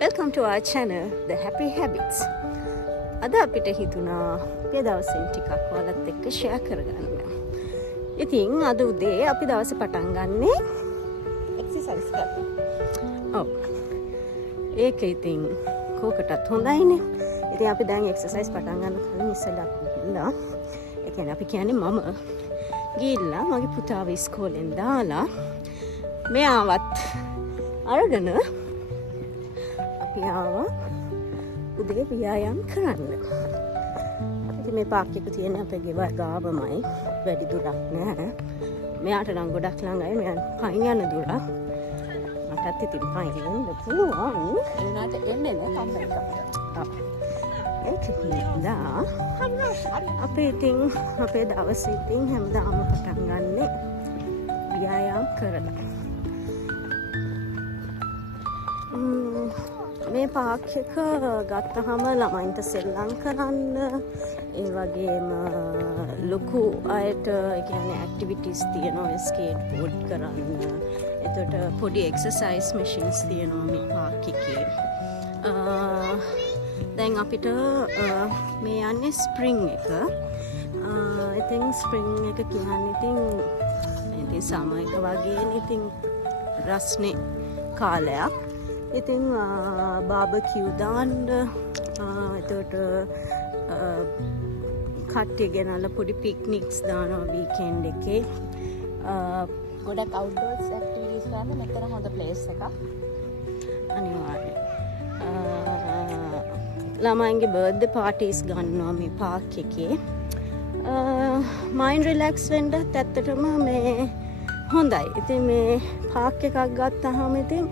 Welcome to our channel, The Happy Habits. අද අපිට හිතුණා අපේ දවසෙන් ටිකක් ඔයාලත් එක්ක ෂෙයා කරගන්න. ඉතින් අද උදේ අපි දවසේ පටන් ගන්නේ එක්සර්සයිස් කරන්න. ඔව්. ඒක ඉතින් කෝකටත් හොඳයිනේ. ඉතින් අපි දැන් එක්සර්සයිස් පටන් ගන්න කලින් ඉස්සෙල්ලා ගිහලා ඒ කියන්නේ අපි කියන්නේ මම ගිහලා මගේ පුතාව ඉස්කෝලෙන් දාලා මෙයාවත් අරගෙන අපි ආවා උදේ ව්‍යායාම් කරන්න. ඉතින් මේ පාක් එක තියෙන අපේ ගෙවල් ගාවමයි, වැඩි දුරක් නෑ. මෙයාට නම් ගොඩක් ළඟයි, මෙයා පයින් යන දුර. මටත් ඉතින් පයින් යන්න පුළුවන්. එන්නට එන්නේ නේ කම්පැනිකට. ඒකෙන්දා අපේ ඉතින් අපේ දවසේ ඉතින් හැමදාම පටන් ගන්නෙ ව්‍යායාම් කරලා. මේ පාක් එක ගත්තහම ළමයින්ට සෙල්ලම් කරන්න, ඒ වගේම ලොකු අයට ඒ කියන්නේ ඇක්ටිවිටිස් තියෙනවා, ස්කේට් බෝඩ් කරන්න. එතකොට පොඩි එක්සර්සයිස් මැෂින්ස් තියෙනවා මේ පාක් එකේ. දැන් අපිට මේ යන්නේ ස්ප්‍රින්ග් එක. ඉතින් ස්ප්‍රින්ග් එක කියන්නේ ඉතින් සාමයික වගේනේ, ඉතින් රස්නේ කාලයක්. ඉතින් බාබකියු දාන්න, එතකොට කට්ටිය ගෙනල්ලා පොඩි පික්නික්ස් දානවා වීකෙන්ඩ් එකේ. ගොඩක් අවුට්ඩෝර්ස් ඇක්ටිවිටීස් කරන්න මෙතන හොඳ ප්ලේස් එකක්. අනිවාර්යයෙන්. ළමයින්ගේ බර්ත්ඩේ පාටිස් ගන්නවා මේ පාක් එකේ. මයින්ඩ් රිලැක්ස් වෙන්න ඇත්තටම මේ හොඳයි. ඉතින් මේ පාක් එකක් ගත්තාම ඉතින්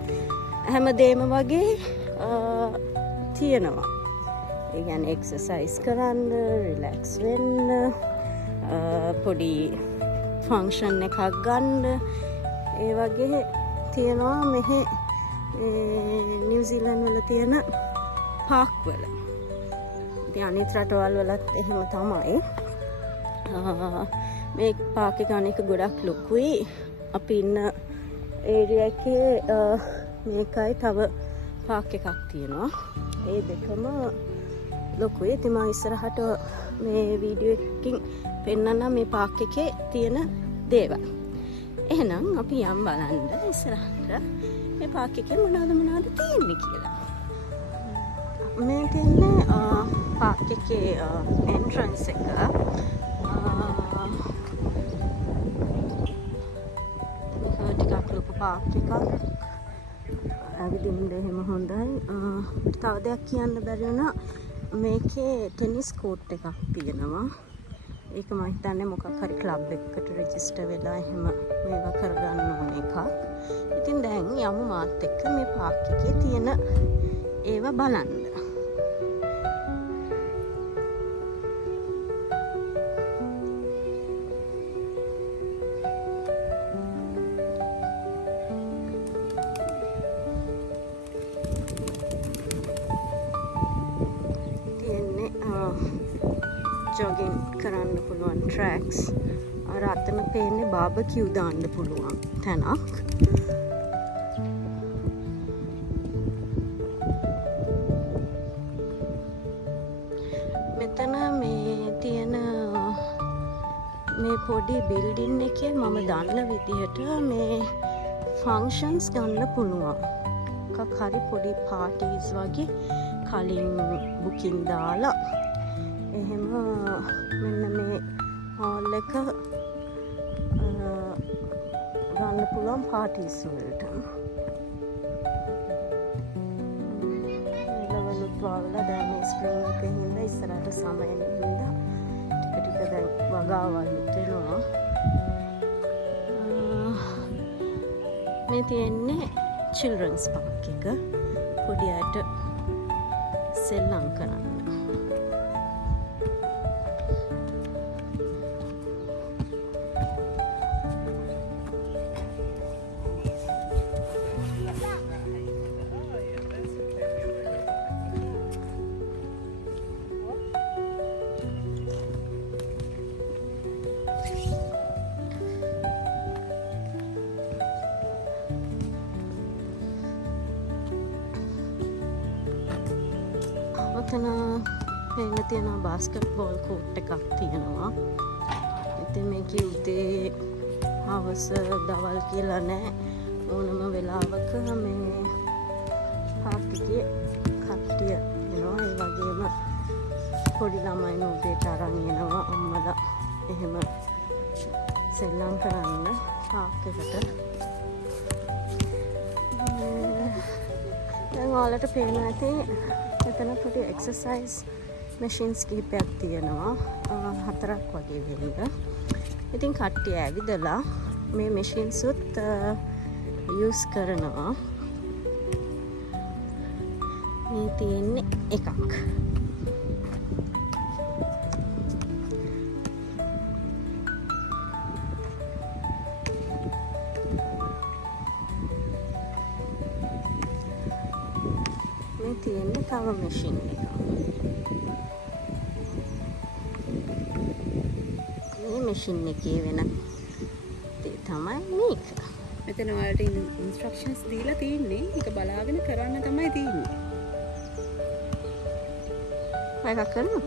හැමදේම වගේ තියෙනවා. ඒ කියන්නේ එක්සර්සයිස් කරන්න, රිලැක්ස් වෙන්න, පොඩි ෆන්ක්ෂන් එකක් ගන්න, ඒ වගේ තියෙනවා මෙහි නිව්සීලන්ත වල තියෙන පාක් වල. ඉතින් අනිත් රටවල් වලත් එහෙම තමයි. මේ පාක් එක අනික ගොඩක් ලොකුයි. අපි ඉන්න ඒරියා එකේ මේකයි තව පාක් එකක් තියෙනවා. ඒ දෙකම ලොකුයි. ඉතින් මම ඉස්සරහට මේ වීඩියෝ එකකින් පෙන්නන්නම් මේ පාක් එකේ තියෙන දේවල්. එහෙනම් අපි යම් බලන්න ඉස්සරහට මේ පාක් එකේ මොනවද තියෙන්නේ කියලා. මේ තියෙන්නේ පාක් එකේ එන්ට්‍රන්ස් එක. මේක ටිකක් ලොකු පාක් එකක්. ඇවිදින්න එහෙම හොඳයි. තව දෙයක් කියන්න බැරි වුණා, මේකේ ටෙනිස් කෝට් එකක් තියෙනවා. ඒක මම හිතන්නේ මොකක් හරි ක්ලබ් එකකට රෙජිස්ටර් වෙලා එහෙම මේවා කරගන්න ඕන එකක්. ඉතින් දැන් යමු මාත් එක්ක මේ පාක් එකේ තියෙන ඒවා බලන්න. ජොගින් කරන්න පුළුවන් ට්‍රැක්ස්. අර අතන පේන්නේ බාබකියු දාන්න පුළුවන් තැනක්. මෙතන මේ තියෙන මේ පොඩි බිල්ඩින් එකේ මම දන්න විදිහට මේ ෆන්ක්ෂන්ස් ගන්න පුළුවන්. එකක් හරි පොඩි පාටිස් වගේ කලින් බුකින් දාලා එහෙම මෙන්න මේ හෝල් එක ගන්න පුළුවන් පාටිස් වලට. ලෙවලුත් වල දැන් මේ ස්ප්‍රින්ග් එකේ හින්දා ඉස්සරහට සමයෙන් හින්දා ටික දැන් වගාවල් වෙනවා. මේ තියෙන්නේ චිල්ඩ්‍රන්ස් පාක් එක. පොඩි අයට සෙල්ලම් කරන්න. මෙතන පේන්න තියෙනවා බාස්කට් බෝල් කෝට් එකක් තියෙනවා. ඉතින් මේකේ උදේ හවස දවල් කියලා නෑ. ඕනම වෙලාවක මේ පාර්ක් එකේ කට්ටිය එනවා. ඒ වගේම පොඩි ළමයි උදේට අරන් එනවා අම්මලා එහෙම සෙල්ලම් කරන්න පාර්ක් එකට. දැන් ඔයාලට පේනවා ඇති එතන පොඩි එක්සර්සයිස් මැෂින්ස් කිහිපයක් තියෙනවා. 4ක් වගේ වෙන්න. ඉතින් කට්ටිය ඇවිදලා මේ මැෂින්ස් උත් යූස් කරනවා. මේ තියෙන්නේ එකක්. මේ තියෙන්නේ තව මැෂින් එකක්. මේ මැෂින් එකේ වෙන දේ තමයි මේක. මෙතන ඔයාලට ඉන්ස්ට්‍රක්ෂන්ස් දීලා තියෙන්නේ. ඒක බලාගෙන කරන්න තමයි තියෙන්නේ. එකක් කරනවා.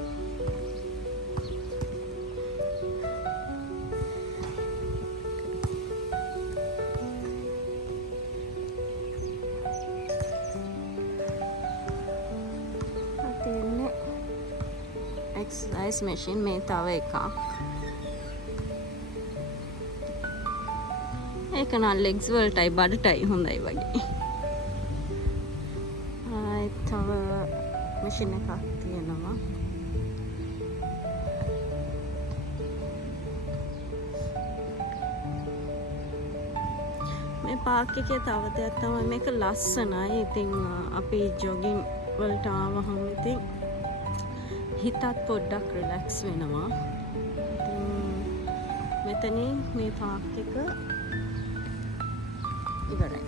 තියෙන්නේ එක්සර්සයිස් මැෂින් මේ තව එකක්. ඒක නම් ලෙග්ස් වලටයි බඩටයි හොඳයි වගේ. තව මැෂින් එකක් තියෙනවා. මේ පාර්ක් එකේ තව දෙයක් තමයි මේක ලස්සනයි. ඉතින් අපි ජොගින් වලට ආවහම ඉතින් හිතත් පොඩ්ඩක් රිලැක්ස් වෙනවා. ඉතින් මෙතනින් මේ පාර්ක් එක ඉවරයි.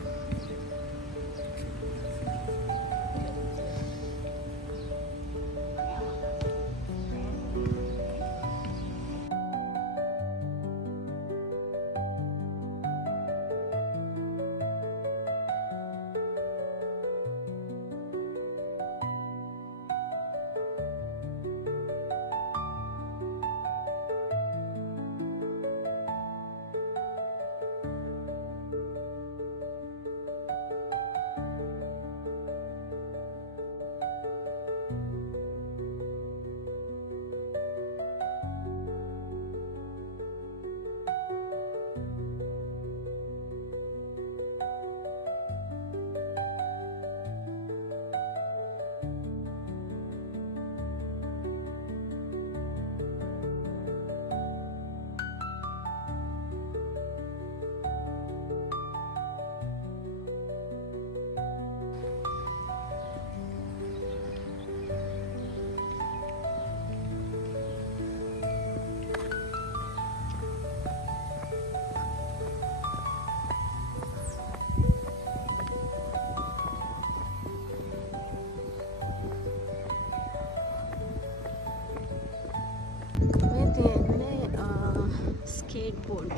ස්කේට්බෝඩ්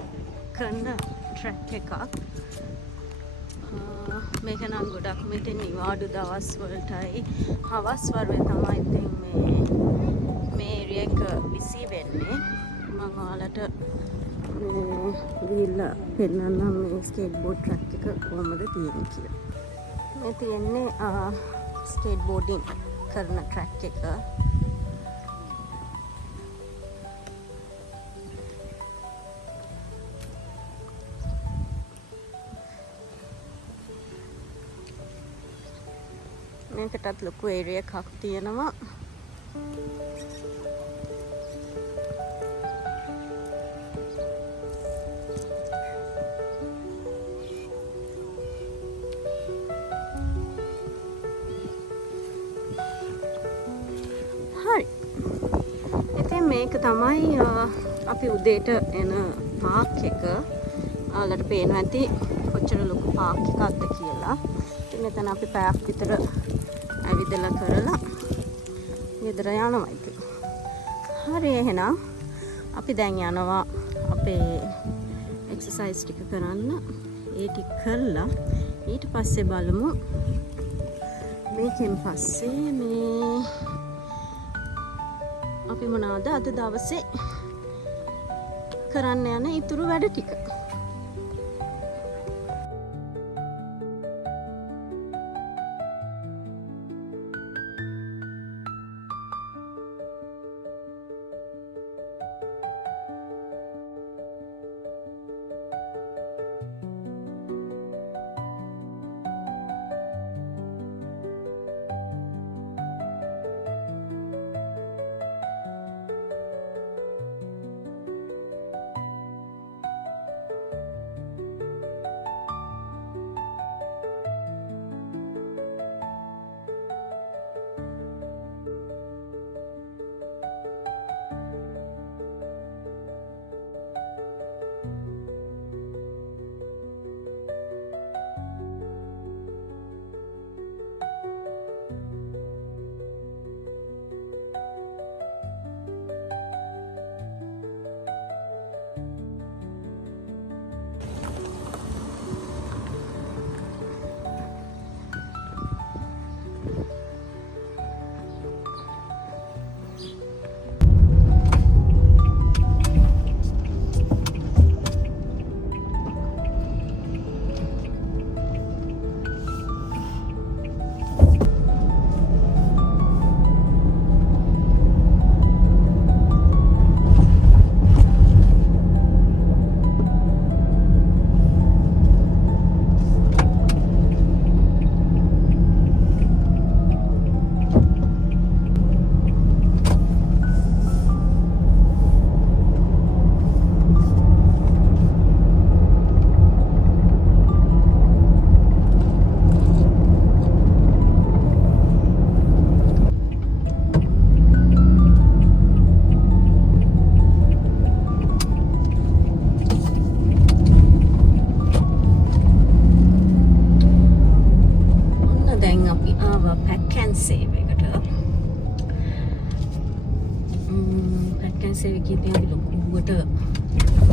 කරන ට්‍රැක් එකක්. මේක නම් ගොඩක් මෙතන නිවාඩු දවස් වලටයි හවස් වරුවේ තමයි ඉතින් මේ ඒරියා එක බිසි වෙන්නේ. මම ඔයාලට ගිහිල්ලා පෙන්නන්නම් මේ ස්කේට්බෝඩ් ට්‍රැක් එක කොහොමද තියෙන්නේ කියලා. මේ තියෙන්නේ ස්කේට්බෝඩින් කරන ට්‍රැක් එක. මේකටත් ලොකු ඒරියා එකක් තියෙනවා. හරි. ඉතින් මේක තමයි අපි උදේට එන පාර්ක් එක. ඔයාලට පේනවා ඇති කොච්චර ලොකු පාර්ක් එකක්ද කියලා. ඉතින් මෙතන අපි පැයක් විතර ඇවිදලා කරලා ගෙදර යනවා ඉතින්. හරි එහෙනම් අපි දැන් යනවා අපේ එක්සර්සයිස් ටික කරන්න. ඒ ටික කරලා ඊට පස්සේ බලමු මේකෙන් පස්සේ මේ අපි මොනවද අද දවසේ කරන්න යන ඉතුරු වැඩ ටික.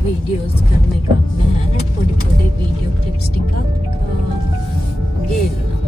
වීඩියෝස් කරන එකක් නැහැ. පොඩි වීඩියෝ ක්ලිප්ස් ටිකක් ගේනවා.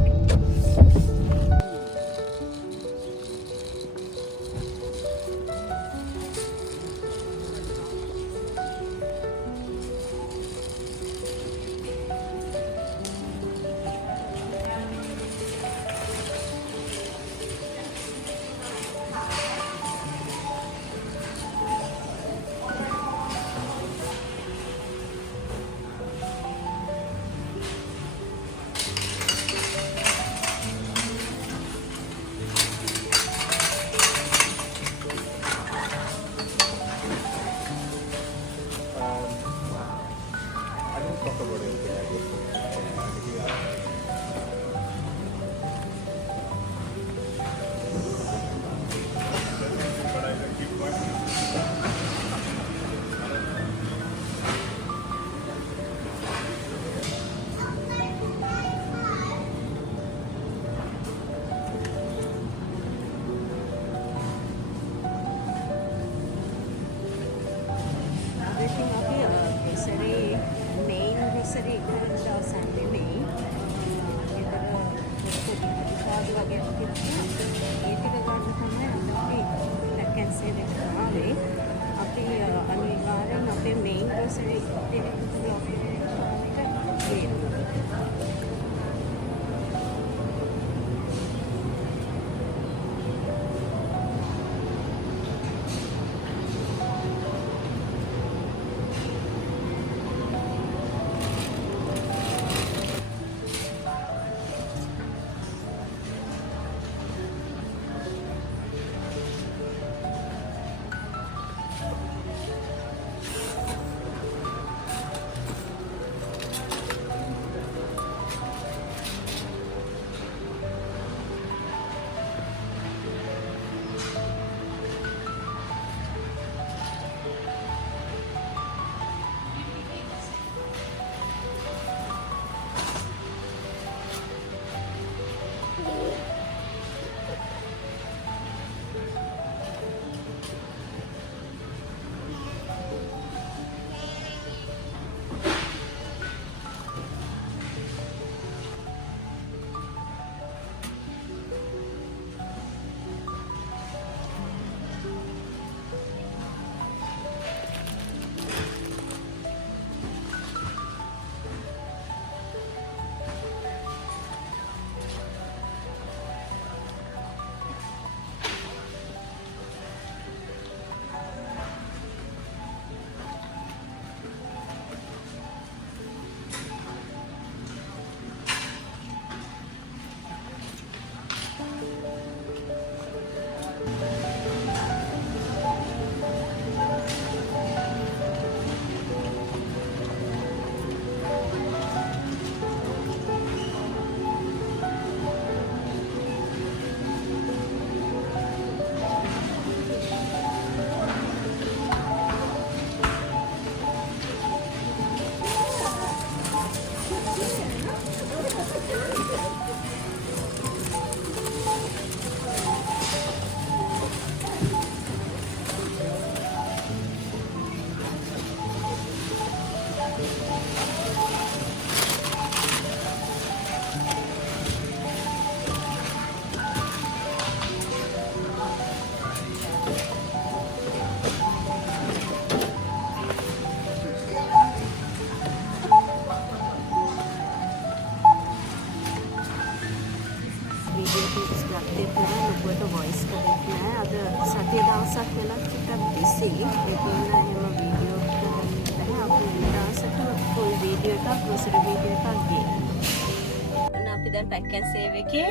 වීඩියෝ ටිප්ස් ගත්තෙත් නෑ, ලොකුවට වොයිස් කරෙත් නෑ. අද සතිය දවසක් වෙලත් ටිකක් බිසි. ඒක නිසා එහෙම වීඩියෝ කරන්නේ නැහැ. අපි වෙන දවසට ෆුල් වීඩියෝ එකක්, ග්‍රොසරි වීඩියෝ එකක් ගේනවා. අපි දැන් පැක් ඇන්ඩ් සේව් එකේ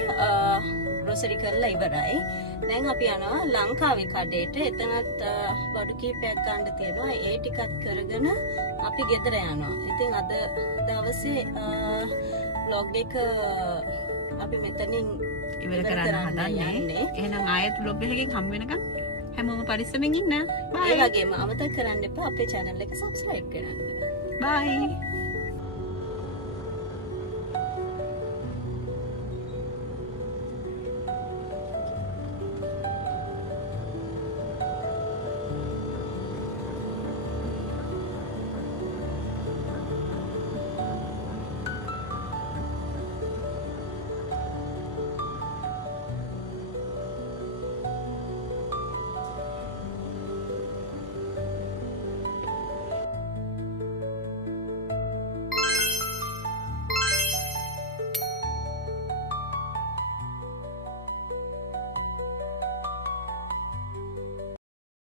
ග්‍රොසරි කරලා ඉවරයි. දැන් අපි යනවා ලංකාවේ කඩේට. එතනත් බඩු කීපයක් ගන්න තියෙනවා. ඒ ටිකත් කරගෙන අපි ගෙදර යනවා. ඉතින් අද දවසේ vlog එක අපි මෙතනින් ඉවර කරන්න හදන්නේ. එහෙනම් ආයෙත් vlog එකකින් හම් වෙනකම් හැමෝම පරිස්සමෙන් ඉන්න. ඒ වගේම අමතක කරන්න එපා අපේ channel එක subscribe කරන්න. Bye.